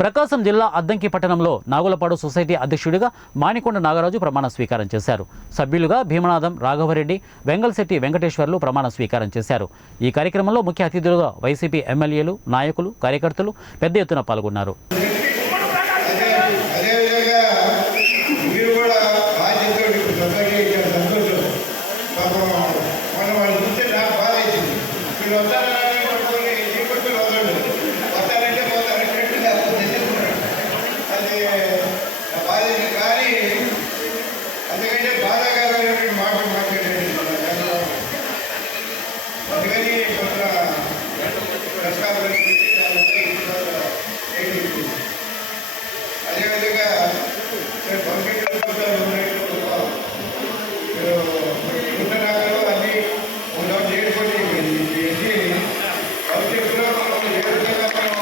ప్రకాశం జిల్లా అద్దంకి పట్టణంలో నాగులపాడు సొసైటీ అధ్యక్షుడిగా మానికొండ నాగరాజు ప్రమాణ స్వీకారం చేశారు. సభ్యులుగా భీమనాథం, రాఘవరెడ్డి, వెంగల్శెట్టి వెంకటేశ్వర్లు ప్రమాణ స్వీకారం చేశారు. ఈ కార్యక్రమంలో ముఖ్య అతిథులుగా వైసీపీ ఎమ్మెల్యేలు, నాయకులు, కార్యకర్తలు పెద్ద ఎత్తున పాల్గొన్నారు. అందుకంటే బాధాకరమైనటువంటి మాటలు మాట్లాడారు. అందుకని కొంత అదేవిధంగా పుట్టనాకలు అన్నీ ఒకటి ఏడుకొని చేసి భవిష్యత్తులో మనం ఏ విధంగా మనం